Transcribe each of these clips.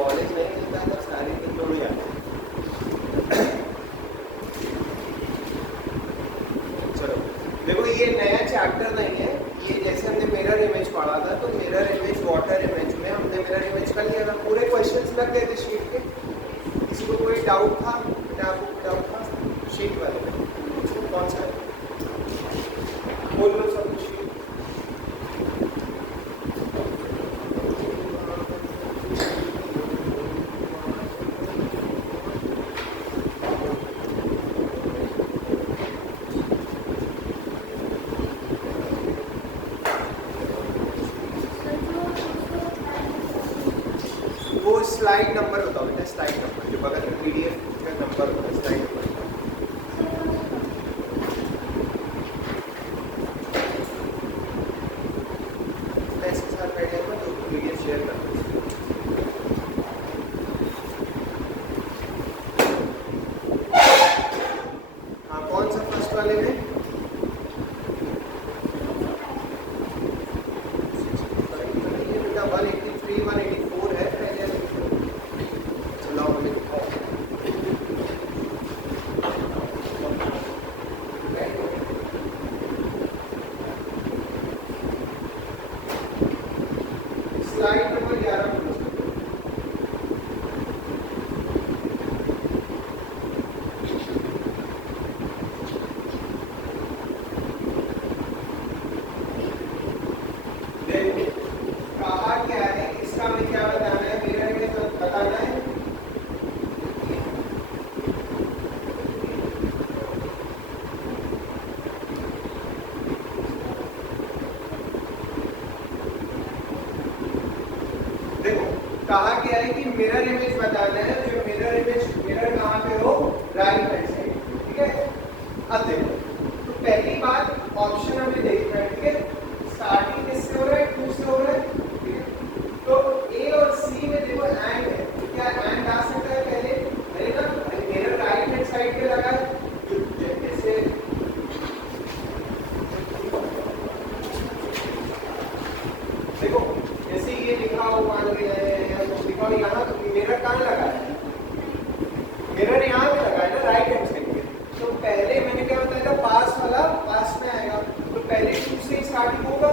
College नहीं मिलता तो सारे दिन जोड़ जाते हैं। चलो देखो ये नया चैप्टर नहीं है, ये जैसे हमने मिरर इमेज पढ़ा था तो मिरर इमेज वाटर इमेज में हमने मिरर इमेज का लिया था, पूरे क्वेश्चंस लग गए थे शीट के। किसी को कोई डाउट था? बेटा आपको कोई डाउट था शीट वाले में? कौन सा बोल लो सब कुछ। वो स्लाइड नंबर होता है, स्लाइड नंबर जो बगल में पीडीएफ का नंबर होता है, स्लाइड नंबर। मैं इसके साथ बैठ जाऊंगा तो पीडीएफ शेयर कर दूंगा। हाँ कौन सा फर्स्ट वाले में? बेटा 183 184 है पहले। चलाओ हमें दिखाओ। स्लाइड नंबर 11 कहा क्या है, इसका हमें क्या बताना है? मेरा ये बताना है। देखो कहा क्या है कि मिरर इमेज बताना है, जो मिरर इमेज मिरर कहाँ पे हो? राइट हैंड साइड, ठीक है। अब देखो तो पहली बात ऑप्शन हमें देखना है, ठीक है। स्टार्टिंग किससे हो रहा है? 2 से हो रहा है, ठीक है। तो ए और सी में देखो एंड है, तो क्या एंड आ सकता है पहले? अरे ना मिरर राइट हैंड साइड पे लगा है, जैसे देखो जैसे ये लिखा हो मान लिया है, लिखा हो यहाँ, तो मिरर कहाँ लगा है? मिरर यहाँ पे लगा है ना, राइट हैंड साइड पे। तो पहले मैंने क्या बताया था? पास वाला पास में आएगा, तो पहले 2 से ही स्टार्टिंग होगा,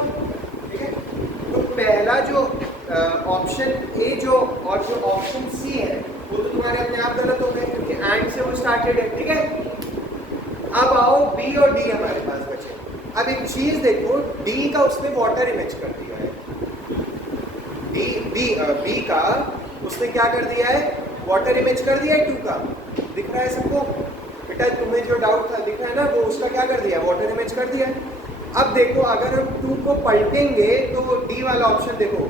ठीक है। तो पहला जो ऑप्शन ए जो और जो ऑप्शन सी है वो तो तुम्हारे अपने आप गलत हो गए क्योंकि एंड से वो स्टार्टेड है, ठीक है। अब आओ बी और डी हमारे पास बचे। अब एक चीज देखो, डी का उसने वाटर इमेज कर दिया है, बी का उसने क्या कर दिया है? वाटर इमेज कर दिया है 2 का। दिख रहा है सबको? बेटा तुम्हें जो डाउट था दिख रहा है ना, वो उसका क्या कर दिया? वाटर इमेज कर दिया है। अब देखो अगर हम 2 को पलटेंगे तो डी वाला ऑप्शन देखो,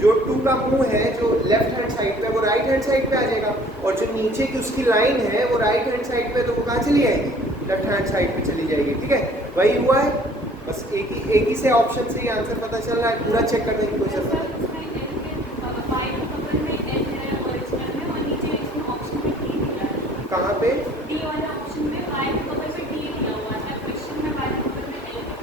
जो 2 का मुंह है जो लेफ्ट हैंड साइड पे वो राइट हैंड साइड पे आ जाएगा, और जो नीचे की उसकी लाइन है वो राइट हैंड साइड पे, तो वो कहाँ चली जाएगी? लेफ्ट हैंड साइड पे चली जाएगी, ठीक है। वही हुआ है, बस एक ही से ऑप्शन से ही आंसर पता चल रहा है, पूरा चेक करने की कोई जरूरत नहीं। कहाँ पे? डी वाला ऑप्शन में वाई के बगल पे डी दिया हुआ है, क्वेश्चन में वाई के बगल में एल है।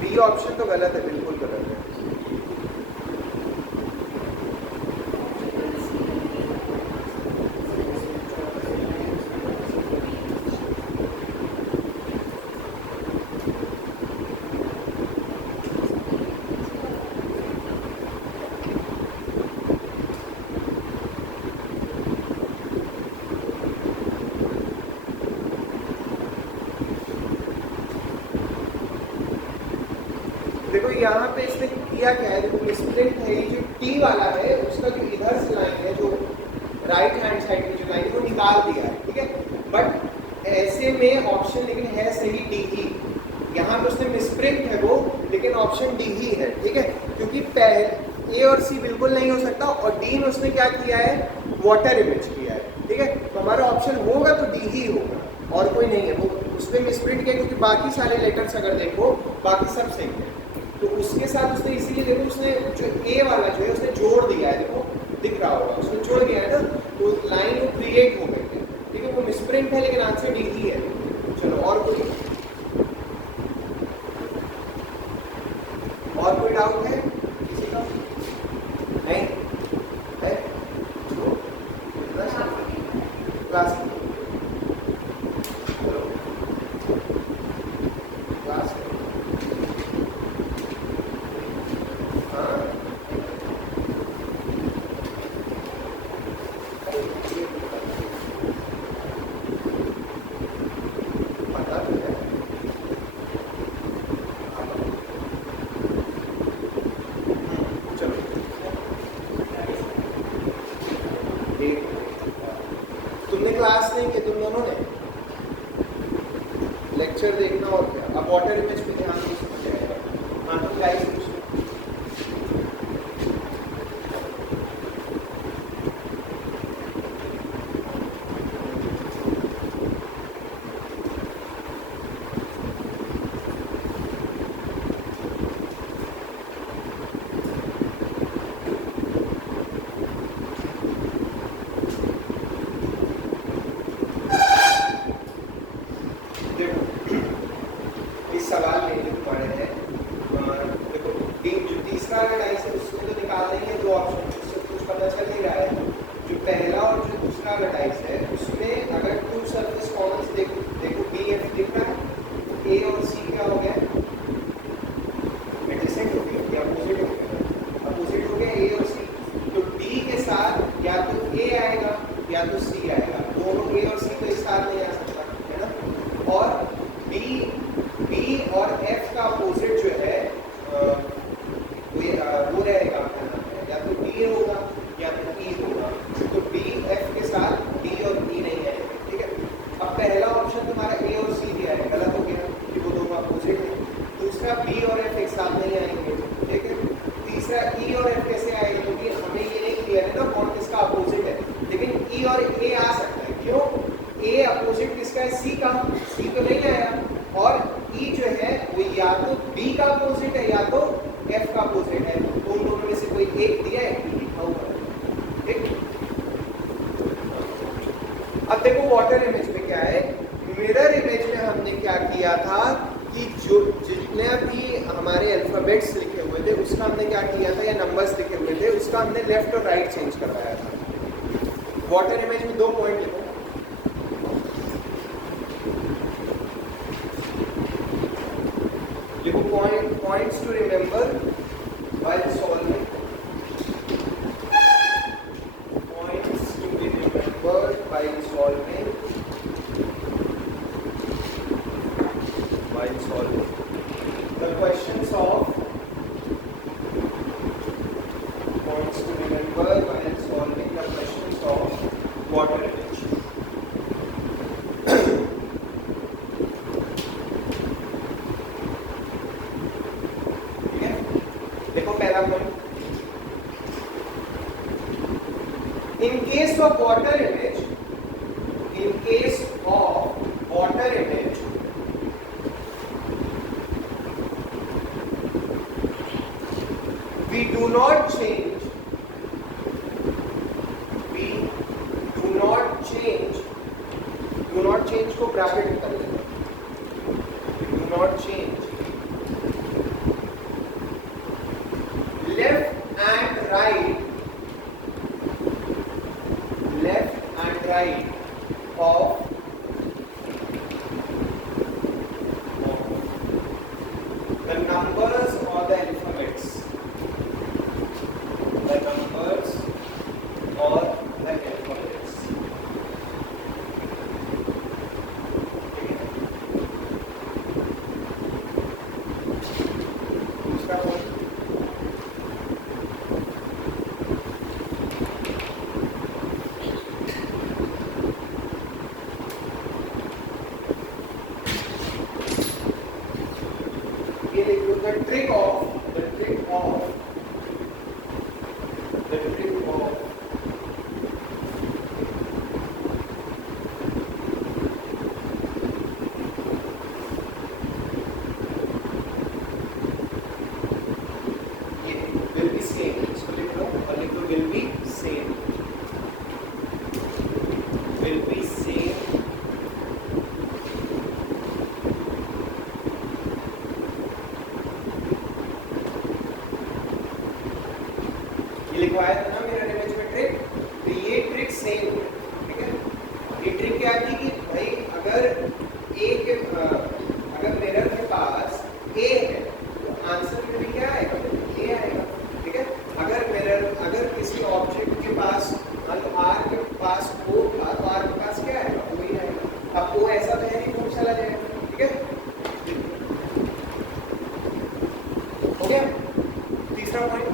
बी ऑप्शन तो गलत है, बिल्कुल गलत है। देखो यहाँ पे इसने किया क्या है, देखो मिसप्रिंट है, ये जो टी वाला है उसका जो इधर से लाइन है, जो राइट हैंड साइड की जो लाइन है वो निकाल दिया है, ठीक है। बट ऐसे में ऑप्शन लेकिन है सही डी ही, यहाँ पे उसने मिसप्रिंट है वो, लेकिन ऑप्शन डी ही है, ठीक है। क्योंकि पहले ए और सी बिल्कुल नहीं हो सकता, और डी में उसने क्या किया है? वाटर इमेज किया है, ठीक है। तो हमारा ऑप्शन होगा तो डी ही होगा, और कोई नहीं है। वो उसने मिसप्रिंट किया क्योंकि बाकी सारे लेटर्स अगर देखो बाकी सब सही है, तो उसके साथ उसने इसीलिए देखो उसने जो ए वाला जो है उसने जोड़ दिया है, देखो दिख रहा होगा, उसने छोड़ दिया है ना, तो लाइन वो क्रिएट हो गई है, ठीक है, वो मिसप्रिंट है लेकिन आंसर डी ही है। चलो और कोई डाउट है किसी का? नहीं है? तो क्लास क्लास हाँ पता तो है। चलो तुमने क्लास नहीं की, तुम दोनों ने लेक्चर देखना और क्या। अब वाटर इमेज पे ध्यान नहीं समझ जाएगा। हाँ तो गाइस सवाल लेने पड़े हैं। देखो जो तीसरा डाइस है उसमें तो निकाल देंगे दो ऑप्शन, उससे कुछ पता चल नहीं रहा है। जो पहला और जो दूसरा डाइस है उसमें अगर टू सरफेस कॉमन देखो बी एफ दिख रहा है, तो ए और सी क्या हो गया, एडजेसेंट हो गया या अपोजिट हो गया, अपोजिट हो गया ए और सी। तो डी के साथ या तो ए आएगा या तो सी आएगा, दोनों ए और सी तो एक साथ नहीं आ सकता है ना। और बी और एफ का अपोजिट जो है वो रहेगा अपना नाम है, या तो डी होगा या तो ई होगा। तो डी एफ के साथ डी और ई नहीं आएगा, ठीक है। अब पहला ऑप्शन तुम्हारा ए और सी दिया है, गलत हो गया कि वो दोनों अपोजिट है। दूसरा बी और एफ एक साथ नहीं आएंगे, ठीक है। तीसरा ई और एफ कैसे आएगा, क्योंकि हमें ये नहीं क्लियर है ना कौन किसका अपोजिट है, लेकिन ई और ए आ सकता है। क्यों? ए अपोजिट किसका है, सी का, सी तो नहीं आया। और ई जो है वो या तो बी का अपोजिट है या तो एफ का अपोजिट है, उन दोनों में से कोई एक दिया है लिखा हुआ है, ठीक। अब देखो वाटर इमेज में क्या है। मिरर इमेज में हमने क्या किया था कि जो जितने भी हमारे अल्फाबेट्स लिखे हुए थे उसका हमने क्या किया था, या नंबर्स लिखे हुए थे उसका हमने लेफ्ट और राइट चेंज करवाया था। वाटर इमेज में 2 पॉइंट लिखो। देखो points to remember while solving. Points to be remembered while solving. While solving the questions of points to remember while solving the questions of water image. देखो पहला point, in case of water image, in case of water image, we do not change को bracket में कर लेना, do not change left and right of the numbers or the alphabets, the numbers or the alphabets. दूसरा point, the trick of will be same, इसको लिख लो और लिख लो will be same. will be same ये लिखवाया था ना मिरर इमेज में ट्रिक, तो ये ट्रिक सेम है, ठीक है। ये ट्रिक क्या थी कि भाई अगर अगर मिरर के पास ए है तो आंसर में भी क्या आएगा, ए आएगा, ठीक है। अगर किसी ऑब्जेक्ट के पास मतलब आर के पास ओ था तो आर के पास क्या आएगा, ओ ही आएगा। अब ओ ऐसा तो है नहीं, वो चला जाएगा, ठीक है। हो गया तीसरा point.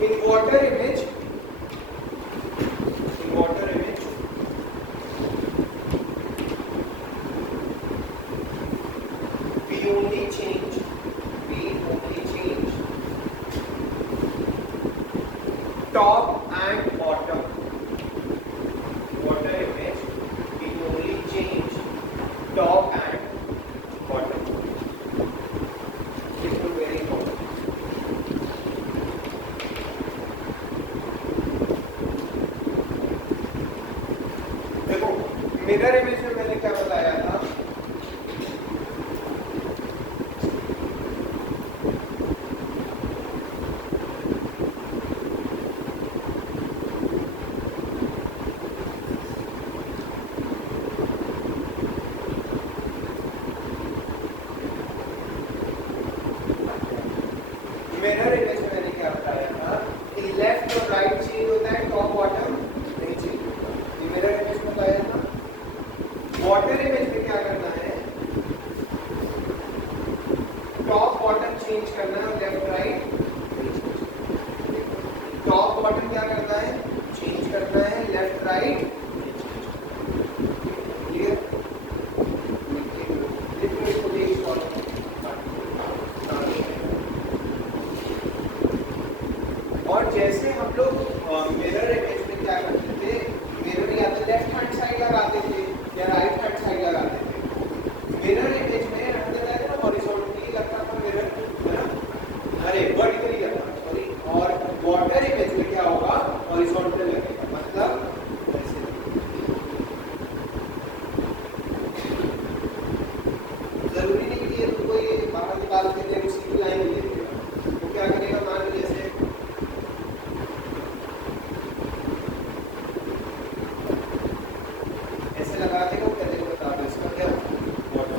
In water image, we only change top and bottom. Water image, we only change top and bottom. This is very important. देखो मिरर इमेज में मैंने क्या बताया था, मिरर इमेज में मैंने क्या बताया था कि लेफ्ट और राइट चेंज होता है, टॉप बॉटम नहीं चेंज होता। ये मिरर इमेज में बताया था। वाटर इमेज में क्या करना है, टॉप बॉटम चेंज करना है और लेफ्ट राइट टॉप बॉटम क्या करना है, चेंज करना है, लेफ्ट राइट क्लियर। और जैसे हम लोग मिरर इमेज में क्या करते थे, मिरर या तो लेफ्ट हैंड साइड लगाते थे या राइट हैंड साइड लगाते थे। मिरर इमेज में हमने क्या था, हॉरिजॉन्टली लगता था मिरर, है ना, अरे वर्टिकली लगता था, सॉरी। और वाटर इमेज में क्या होगा, हॉरिजॉन्टल लगेगा, मतलब ऐसे। जरूरी नहीं कि ये तो कोई बाहर निकाल के दे उसकी लाइन ले लेगा, तो क्या करेगा, मान लो जैसे ऐसे लगा देगा, वो पहले बता दो इसका क्या वाटर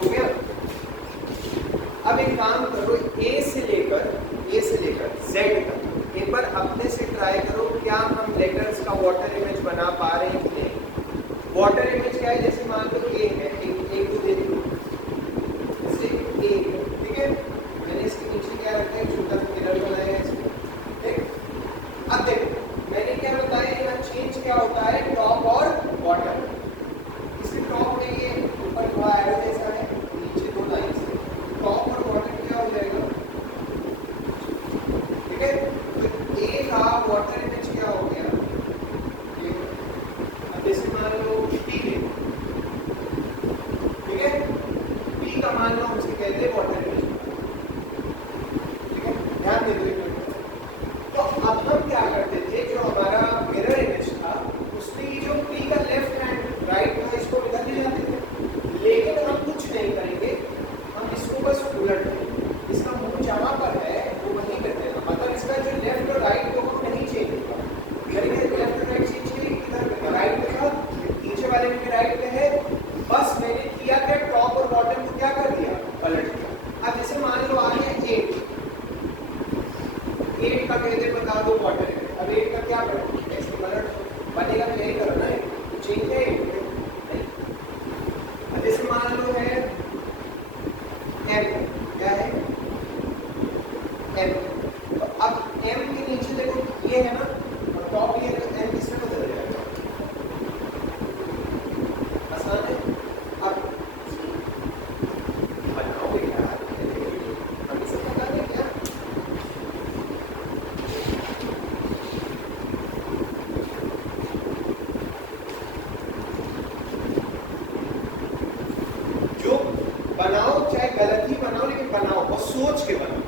हो गया। अब एक काम करो, ए से लेकर जेड तक एक बार अपने से ट्राई करो, क्या हम लेटर्स का वाटर इमेज बना पा रहे हैं कि नहीं। वाटर इमेज क्या है, जैसे मान लो ए है, एक को दे दो, जैसे ए है, ठीक है। मैंने इसके नीचे क्या रखा है, छोटा सा मिरर बनाया है इसमें, ठीक। अब देखो मैंने क्या बताया, यहाँ चेंज क्या होता है, टॉप और बॉटम। इसके टॉप में ये ऊपर थोड़ा एरो जैसा है, नीचे दो लाइन से, टॉप और बॉटम क्या हो जाएगा, ठीक है। तो ए का वाटर इमेज क्या हो गया, ये। अब जैसे मान लो पी है, ठीक है, पी का मान लो हम इसे कहते हैं वाटर इमेज, ठीक है। ध्यान दे दो। तो अब हम क्या करते थे, जो हमारा मिरर इमेज था उसमें ये जो पी का लेफ्ट हैंड राइट था इसको इधर ले जाते थे, लेकिन हम कुछ नहीं करेंगे, हम इसको बस उलट देंगे। इसका मुंह जहां पर है वो वहीं कर देना, मतलब इसका जो लेफ्ट और राइट दोनों नहीं चेंज होगा। लेफ्ट और राइट चेंज किए, इधर राइट पे था, नीचे वाले में राइट पे है, बस मैंने किया क्या, टॉप और बॉटम को क्या कर दिया, पलट दिया। अब जैसे मान लो आ गया 8 का कहते बता दो वाटर है, अब 8 का क्या बनेगा, ऐसे बनेगा, तो यही करो ना, चेंज है नहीं। अब जैसे मान लो है m, क्या है m, तो अब m के नीचे देखो ये है ना, और टॉप ये है, तो m किसमें बदल जाएगा, आसान है। अब बनाओगे यार, हम इसे पता नहीं क्या, जो बनाओ चाहे गलत ही बनाओ, लेकिन बनाओ और सोच के बनाओ,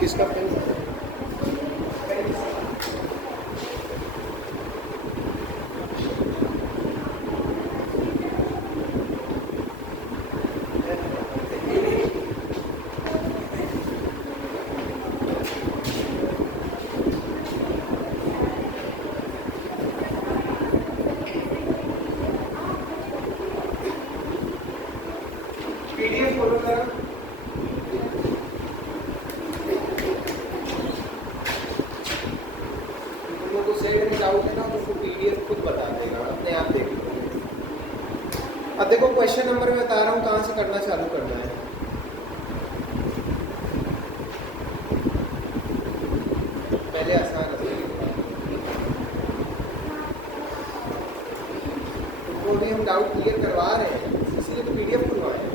किसका पेन? पीडीएफ खोलो जरा। तुम लोग को सेट में डाउट है ना तो पीडीएफ खुद बता देगा, अपने आप देख लो। अब देखो क्वेश्चन नंबर में बता रहा हूँ कहाँ से करना चालू करना है। पहले आसान तुमको भी हम डाउट क्लियर करवा रहे हैं, इसलिए तो पीडीएफ खुलवाए हैं।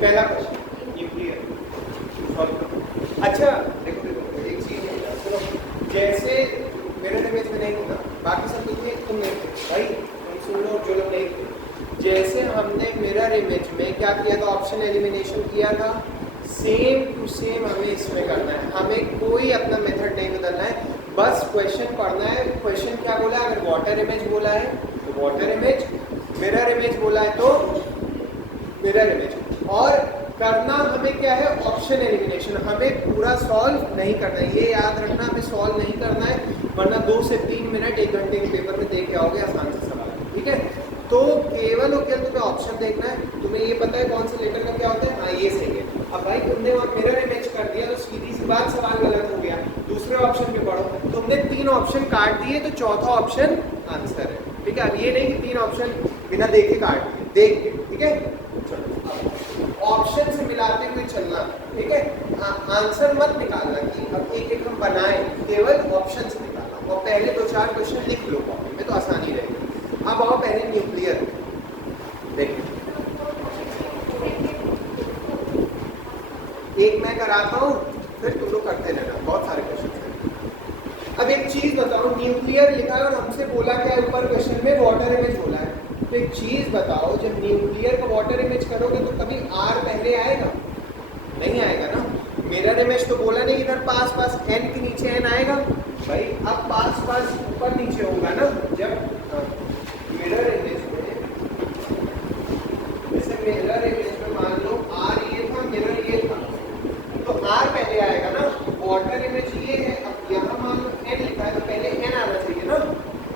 पहला क्वेश्चन न्यूक्लियर सॉल्व करो। अच्छा देखो देखो एक चीज है, सुनो, जैसे मेरे इमेज में नहीं होगा, बाकी सब देखिए, तुम नहीं भाई, तुम सुन लो जो लोग नहीं थे। जैसे हमने मिरर इमेज में क्या किया था, ऑप्शन एलिमिनेशन किया था, सेम टू सेम हमें इसमें करना है। हमें कोई अपना मेथड नहीं बदलना है, बस क्वेश्चन पढ़ना है। क्वेश्चन क्या बोला है, अगर वाटर इमेज बोला है तो वाटर इमेज, मिरर इमेज बोला है तो मिरर इमेज, और करना हमें क्या है, ऑप्शन एलिमिनेशन। हमें पूरा सॉल्व नहीं करना है, ये याद रखना, हमें सॉल्व नहीं करना है, वरना 2 से 3 मिनट 1 घंटे के पेपर में देख के आओगे आसान से सवाल, ठीक है। तो केवल और केवल तुम्हें ऑप्शन देखना है। तुम्हें ये पता है कौन से लेटर का क्या होता है, हाँ ये सही है। अब भाई तुमने वहाँ मिरर इमेज कर दिया तो सीधी सी बात सवाल गलत हो गया। दूसरे ऑप्शन पे पढ़ो, तुमने 3 ऑप्शन काट दिए तो चौथा ऑप्शन आंसर है, ठीक है। अब ये नहीं कि 3 ऑप्शन बिना देखे काट दिए, देख के, ठीक है। ऑप्शन से मिलाते हुए चलना, ठीक है। आंसर मत निकालना कि अब एक एक हम बनाए, केवल ऑप्शन से निकालना। और पहले 2-4 क्वेश्चन लिख लो कॉपी में तो आसानी रहेगी। अब आओ पहले न्यूक्लियर देखिए, एक मैं कराता हूँ फिर तुम लोग करते रहना, बहुत सारे क्वेश्चन हैं। अब एक चीज बताओ, न्यूक्लियर लिखा है और हमसे बोला क्या है ऊपर क्वेश्चन में, वाटर इमेज बोला है। तो एक चीज बताओ, जब न्यूक्लियर का वाटर इमेज करोगे तो कभी आर पहले आएगा? नहीं आएगा ना। मिरर इमेज तो बोला नहीं, इधर पास पास एन के नीचे एन आएगा भाई। अब पास पास ऊपर नीचे होगा ना। जब मिरर इमेज में, जैसे मिरर इमेज में मान लो आर ये था, मिरर ये था, तो आर पहले आएगा ना। वाटर इमेज ये है, अब यहाँ मान लो एन लिखा है तो पहले एन आना चाहिए ना।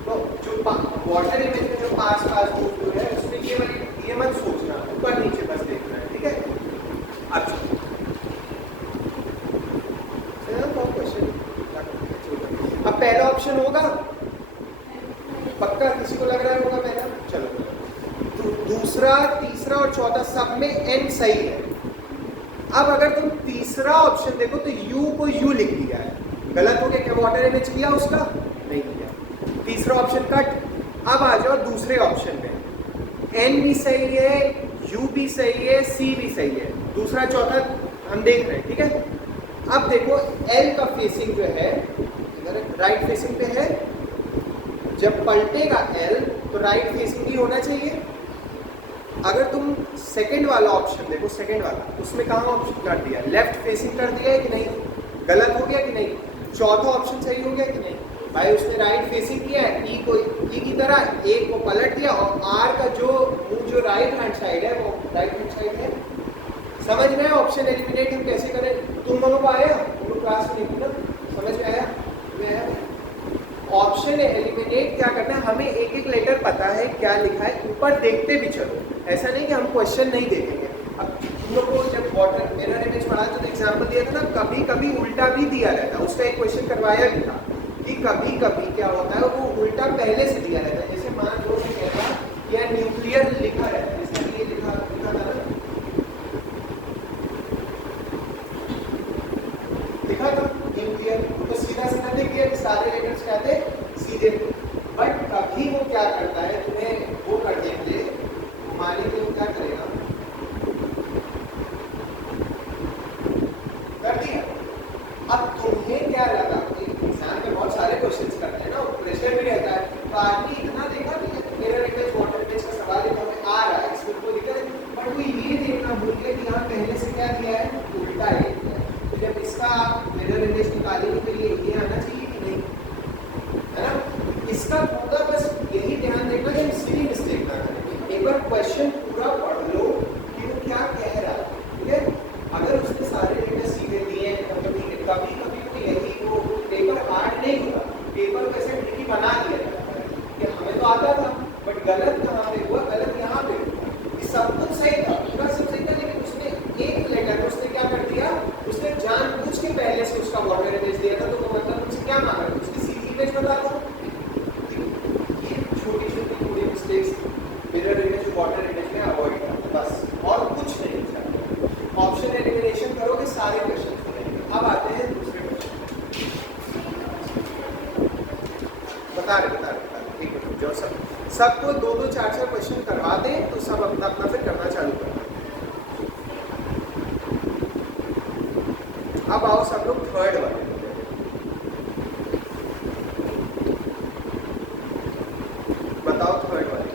तो जो वाटर इमेज में जो पास पास जो है उसमें ये वाली ये मत सोचना, ऊपर नीचे बस देखना है, ठीक है। अच्छा अब पहला ऑप्शन होगा पक्का, किसी को लग रहा होगा पहला? चलो दूसरा, तीसरा और चौथा सब में एन सही है। अब अगर तुम तीसरा ऑप्शन देखो तो यू को यू लिख दिया है, गलत हो गया क्या? वाटर इमेज किया उसका? नहीं किया, तीसरा ऑप्शन कट। अब आ जाओ दूसरे ऑप्शन में, एन भी सही है, यू भी सही है, सी भी सही है, दूसरा चौथा हम देख रहे हैं, ठीक है। अब देखो एल का फेसिंग जो है राइट फेसिंग पे है, जब पलटेगा एल तो राइट फेसिंग ही होना चाहिए। अगर तुम सेकंड वाला ऑप्शन देखो, सेकंड वाला उसमें कहाँ ऑप्शन कर दिया, लेफ्ट फेसिंग कर दिया है कि नहीं, गलत हो गया कि नहीं? चौथा ऑप्शन सही हो गया कि नहीं भाई? उसने राइट फेसिंग किया है, ई को ई की तरह, ए को पलट दिया, और आर का जो मुंह जो राइट हैंड साइड है वो राइट हैंड साइड है। समझ में आया ऑप्शन एलिमिनेट हम कैसे करें? तुम लोगों को आया, तुम लोग क्लास में नहीं थी ना, समझ में आया? ऑप्शन एलिमिनेट क्या करना है, हमें एक एक लेटर पता है क्या लिखा है, ऊपर देखते भी चलो, ऐसा नहीं कि हम क्वेश्चन नहीं देखेंगे। अब तुम लोग को जब वाटर मिरर इमेज पढ़ा तो एग्जाम्पल दिया था ना, कभी कभी उल्टा भी दिया रहता है, उसका एक क्वेश्चन करवाया भी था कि कभी कभी क्या होता है वो उल्टा पहले से दिया रहता है। जैसे मान लो मैं कहता या न्यूक्लियर लिखा रहता है, जैसे ये लिखा था ना, लिखा था न्यूक्लियर, तो सीधा सीधा लिख दिया कि सारे लेटर्स क्या थे, सीधे थे। बट कभी वो क्या करता है, तुम्हें वो करने के लिए घुमाने के लिए क्या करेगा, कर दिया। अब तुम्हें क्या लगा, एग्जाम में बहुत सारे क्वेश्चंस करते हैं ना, प्रेशर भी रहता है, तो आदमी इतना देखा कि मिरर इमेज वाटर इमेज का सवाल हमें आ रहा है, इसमें कोई दिक्कत है, बट वो ये देखना भूल गया कि यहाँ पहले से क्या दिया है, मिरर इमेज निकालेंगे तो ये आना चाहिए कि नहीं, है ना? इसका पूरा बस यही ध्यान देखना कि हम सीधी मिस्टेक ना करें। एक बार क्वेश्चन पूरा पढ़ लो कि वो क्या कह रहा है, ठीक है? अगर उसने सारे डेटा सीधे दिए हैं तो ठीक है, कभी कभी तो यही वो पेपर हार्ड नहीं हुआ, पेपर वैसे ट्रिकी बना दिया जाता है कि हमें तो आता था बट गलत कहाँ पे हुआ, गलत यहाँ पे हुआ। ये सब कुछ सही था, पूरा सब सही था, लेकिन उसने एक लेटर में उसने क्या कर दिया, उसने जानबूझ के पहले से उसका वाटर इमेज दिया था, तो वो मतलब उससे क्या मांगा, उसकी सीधी इमेज बता दो। छोटी छोटी थोड़ी mistakes mirror image water image में अवॉइड करना, बस और कुछ नहीं चाहिए। ऑप्शन एलिमिनेशन करोगे सारे क्वेश्चन बनेंगे। अब आते हैं दूसरे क्वेश्चन। बता रहे एक मिनट, जो सबको 2-2 4-4 क्वेश्चन करवा दें तो सब अपना अपना फिर करना चालू करना। अब आओ सब लोग थर्ड वाले, बताओ थर्ड वाले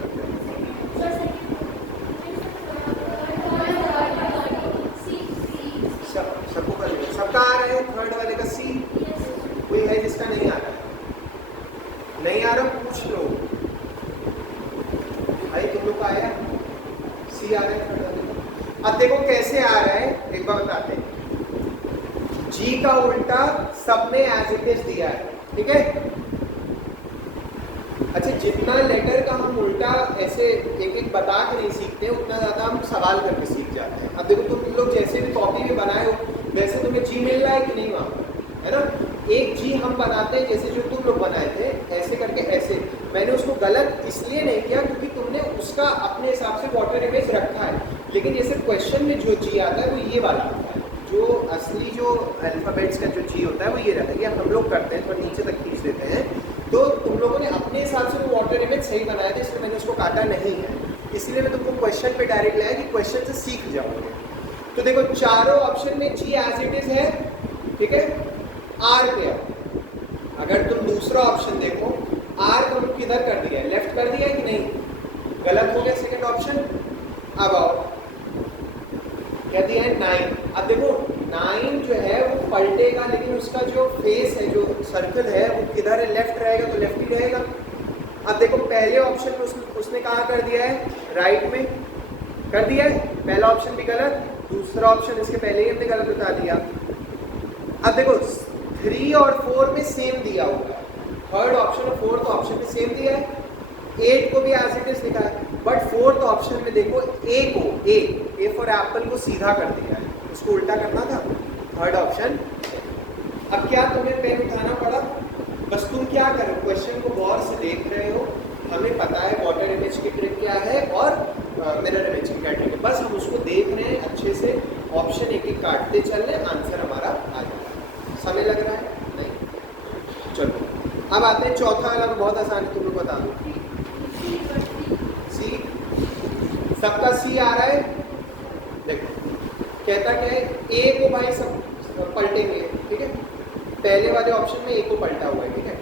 सबको कर लिया, सबका आ रहा है थर्ड वाले का सी। कोई है जिसका नहीं आ रहा है? नहीं आ रहा पूछ लो भाई, तुम लोग का आया सी आ रहा है थर्ड वाले का। अब देखो कैसे आ रहा है, एक बार बताते हैं। जी का उल्टा सबने एज इट इज दिया है, ठीक है? अच्छा, जितना लेटर का हम उल्टा ऐसे एक एक बता के नहीं सीखते उतना ज़्यादा हम सवाल करके सीख जाते हैं। अब देखो तुम लोग जैसे भी कॉपी में बनाए हो वैसे तुम्हें जी मिल रहा है कि नहीं वहाँ पर, है ना? एक जी हम बनाते हैं जैसे जो तुम लोग बनाए थे, ऐसे करके ऐसे। मैंने उसको गलत इसलिए नहीं किया क्योंकि तुमने उसका अपने हिसाब से वाटर इमेज रखा है, लेकिन जैसे क्वेश्चन में जो जी आता है वो ये वाला होता है, जो असली जो अल्फ़ाबेट्स का जो जी होता है वो ये रहता है। हम लोग करते हैं थोड़ा नीचे तक खींच देते हैं, तो तुम लोगों ने अपने हिसाब से वो वाटर इमेज सही बनाया था, इसलिए मैंने उसको काटा नहीं है। इसलिए मैं तुमको क्वेश्चन पे डायरेक्ट लाया कि क्वेश्चन से सीख जाओगे। तो देखो चारों ऑप्शन में जी एज इट इज है, ठीक है? आर पे अगर तुम दूसरा ऑप्शन देखो, आर को किधर कर दिया है, लेफ्ट कर दिया है कि नहीं? गलत हो गया सेकंड ऑप्शन। अब आओ क्या दिया है 9। अब देखो 9 जो है वो पलटेगा, लेकिन उसका जो फेस है, जो सर्कल है वो किधर है, लेफ्ट रहेगा तो लेफ्ट ही रहेगा। अब देखो पहले ऑप्शन में उसने कहाँ कर दिया है, राइट में कर दिया है, पहला ऑप्शन भी गलत, दूसरा ऑप्शन इसके पहले ही हमने गलत बता दिया। अब देखो 3 और 4 में सेम दिया होगा, थर्ड ऑप्शन और फोर्थ ऑप्शन में सेम दिया है, 8 को भी एज इट इज लिखा है, बट फोर्थ ऑप्शन में देखो ए को ए फॉर एप्पल को सीधा कर दिया है, उसको उल्टा करना था, थर्ड ऑप्शन। अब क्या तुम्हें पेन उठाना पड़ा? बस तुम क्या करो, क्वेश्चन को गौर से देख रहे हो, हमें पता है वाटर इमेज की ट्रिक क्या है और मिरर इमेज की क्या ट्रिक है, बस हम उसको देख रहे हैं अच्छे से, ऑप्शन एक एक काटते चल रहे, आंसर हमारा आ जाएगा। समय लग रहा है? नहीं। चलो अब आते हैं चौथा वाला, बहुत आसान है, तुम लोग बता दो। सी, सबका सी आ रहा है। देखो कहता क्या है, ए को भाई सब पलटेंगे, ठीक है? पहले वाले ऑप्शन में ए को पलटा हुआ है, ठीक है?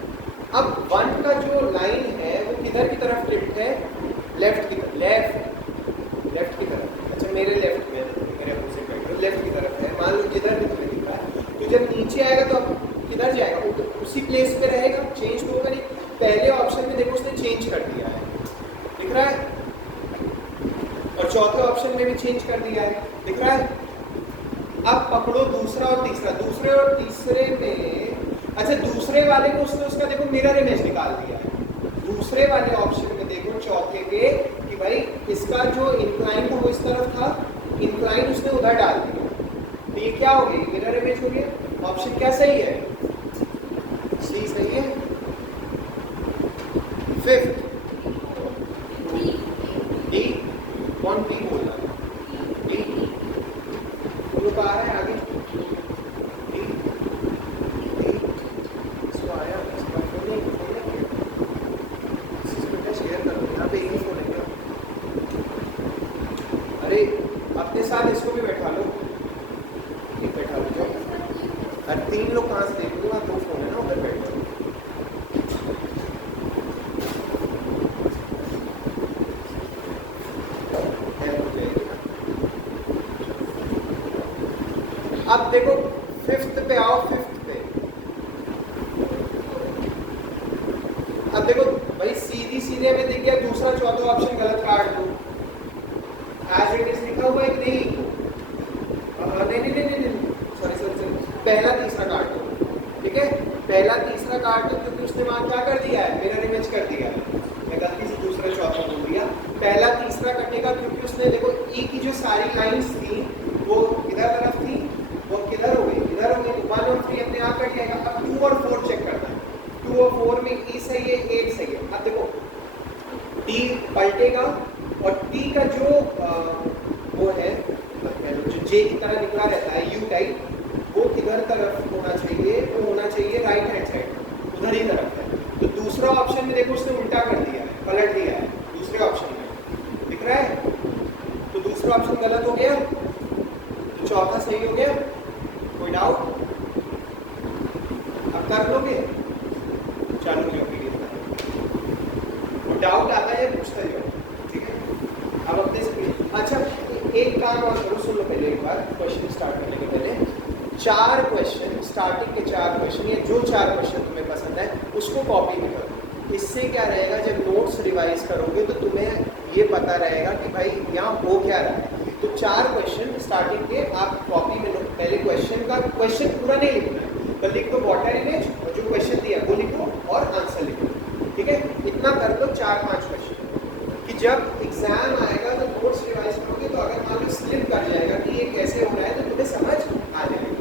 अब 1 का जो लाइन है वो किधर की तरफ फ्लिप्ड है, लेफ्ट की तरफ, लेफ्ट की तरफ। अच्छा मेरे लेफ्ट में, मेरे अपोजिट लेफ्ट की तरफ है, मान लो किधर भी तुम्हें दिख रहा है, तो जब नीचे आएगा तो अब किधर जाएगा, वो तो उसी प्लेस पे रहेगा, चेंज तो होगा नहीं। पहले ऑप्शन में देखो उसने चेंज कर दिया है, दिख रहा है, और चौथे ऑप्शन में भी चेंज कर दिया है, दिख रहा है। अब पकड़ो दूसरा और तीसरा, दूसरे और तीसरे में, अच्छा दूसरे वाले को उसने उसका देखो मिरर इमेज निकाल दिया है, दूसरे वाले ऑप्शन में देखो चौथे के कि भाई इसका जो इंक्लाइन था वो इस तरफ था, इंक्लाइन उसने उधर डाल दिया, तो ये क्या हो गया, मिरर इमेज हो गया। ऑप्शन क्या सही है? सी सही है। फिफ्थ डी, कौन डी बोल रहा है? डी तो आ रहा है आगे, डी डी इसको आया, इसका फोन नहीं शेयर कर दो, यहाँ पे एक ही फोन है क्या? अरे अपने साथ इसको भी बैठा लो, ठीक बैठा लो जाओ। अरे 3 लोग कहाँ से देखोगे, वहाँ 2 फोन है ना, उधर बैठ जाओ। अब देखो फिफ्थ पे आओ, फिफ्थ पे। अब देखो भाई सीधी सीधे में दिख गया, दूसरा चौथा ऑप्शन गलत काट दो। एज इट इज लिखा हुआ है कि नहीं? नहीं, सॉरी, पहला तीसरा काट दो, ठीक है? पहला तीसरा काट दो क्योंकि उसने वहां क्या कर दिया है, मिरर इमेज कर दिया है। मैं गलती से दूसरा चौथा बोल दिया। पहला तीसरा कटेगा क्योंकि उसने देखो ई की जो सारी लाइंस थी वो इधर तरफ थी, वो किधर हो गई, इधर हो गई। 1 और 3 अपने आप कट जाएगा। अब 2 और 4 चेक करना है। 2 और 4 में ई सही है, 8 सही है। अब देखो डी पलटेगा और डी का जो वो है जो जे की तरह निकला रहता है यू टाइप, वो किधर तरफ होना चाहिए? वो होना चाहिए राइट हैंड साइड, उधर ही तरफ है। तो दूसरा ऑप्शन में देखो उसने उल्टा कर दिया है, पलट दिया है दूसरे ऑप्शन में, दिख रहा है? तो दूसरा ऑप्शन गलत हो गया, तो चौथा सही हो गया। कोई डाउट? अब कर लोगे? चालू किया वो डाउट आता है पूछता जाओ, ठीक है? अब अपने से अच्छा एक काम और करो, सुन लो पहले एक बार क्वेश्चन स्टार्ट करने के पहले 4 क्वेश्चन, स्टार्टिंग के 4 क्वेश्चन या जो 4 क्वेश्चन तुम्हें पसंद है उसको कॉपी भी करो। इससे क्या रहेगा, जब नोट्स रिवाइज करोगे तो तुम्हें ये पता रहेगा कि भाई यहाँ हो क्या रहा है। तो 4 क्वेश्चन स्टार्टिंग के आप कॉपी में लो। पहले क्वेश्चन पूरा नहीं लिखना है, बस लिख दो वाटर इमेज और जो क्वेश्चन दिया वो लिखो और आंसर लिखो, ठीक है? इतना कर लो 4-5 क्वेश्चन, कि जब एग्जाम आएगा तो नोट्स रिवाइज करोगे तो अगर मान लो स्लिप कर जाएगा कि ये कैसे हो रहा है तो तुम्हें समझ आ जाएगा।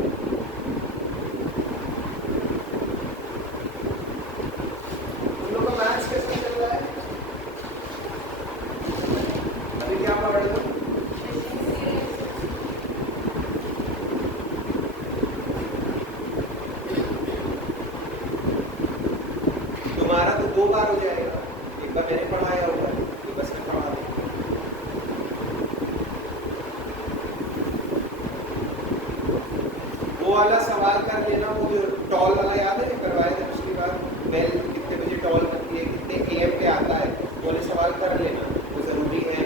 तुम लोग का मैथ्स कैसे चल रहा है? अभी क्या पढ़ रहे हो? तुम्हारा तो 2 बार हो जाएगा, एक बार मैंने पढ़ाया होगा, एक बस मैं पढ़ा दूँ। वो वाला सवाल कर लेना, वो जो टॉल वाला याद है, करवाए थे पिछली बार, बेल कितने बजे टॉल करती है, कितने AM पे आता है, वो वाले सवाल कर लेना, वो जरूरी है।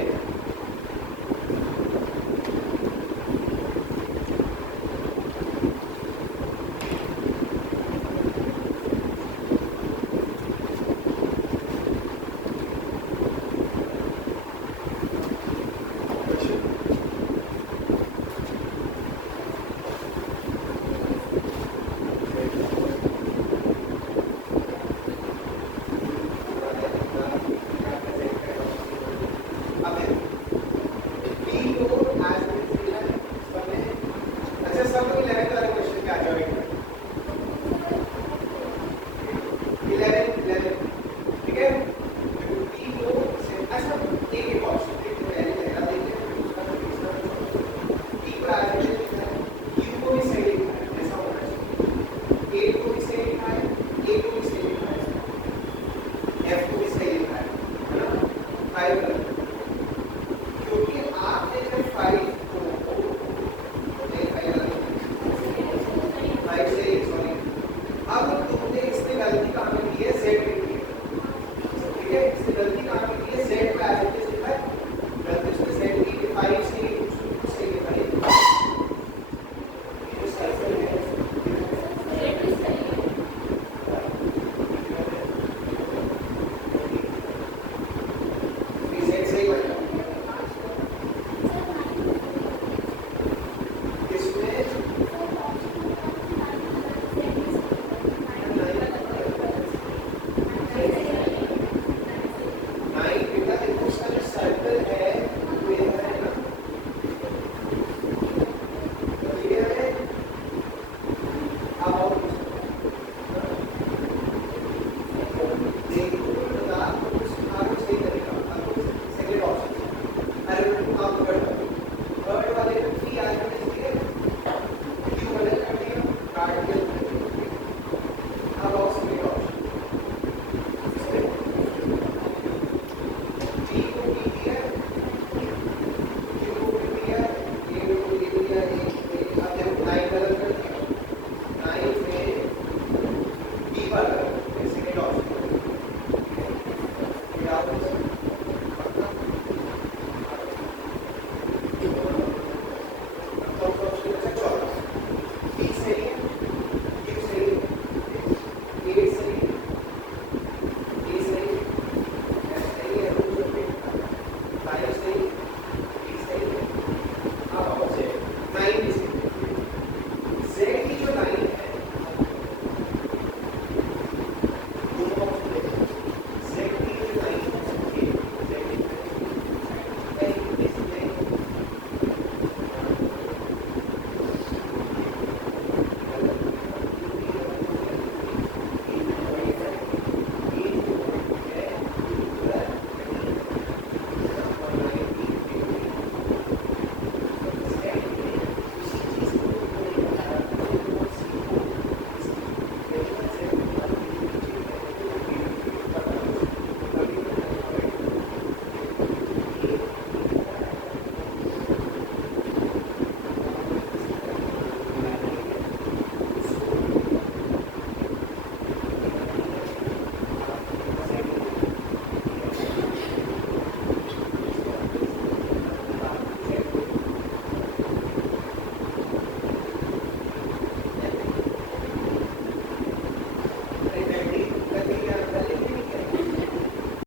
अच्छा सब लोग 11th वाले क्वेश्चन पे आ जाओ एक मिनट।